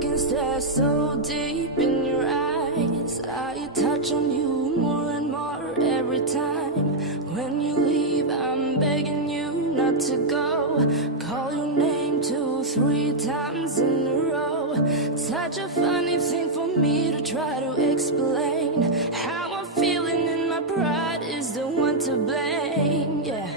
can stare so deep in your eyes. I touch on you more and more every time. When you leave, I'm begging you not to go. Call your name 2, 3 times in a row. Such a funny thing for me to try to explain. How I'm feeling and my pride is the one to blame. Yeah,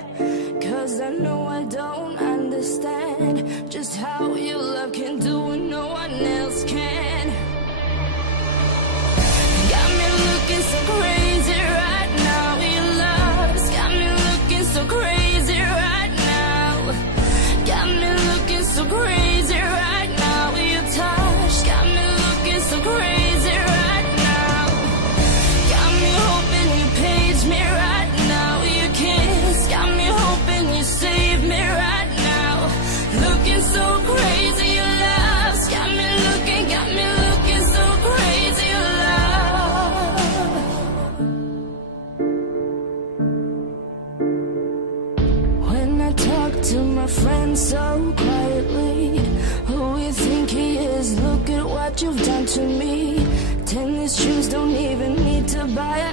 'cause I know I don't understand just how your love can do what no one else can. Got me looking so crazy right now. Your love's got me looking so crazy right now. Got me looking so crazy right now. Your touch got me looking so crazy right now. Got me hoping you page me right now. Your kiss got me hoping you save me right now. Looking so crazy, your love's got me looking so crazy, your love. When I talk to my friends so quietly, who you think he is? Look at what you've done to me. Tennis shoes don't even need to buy. I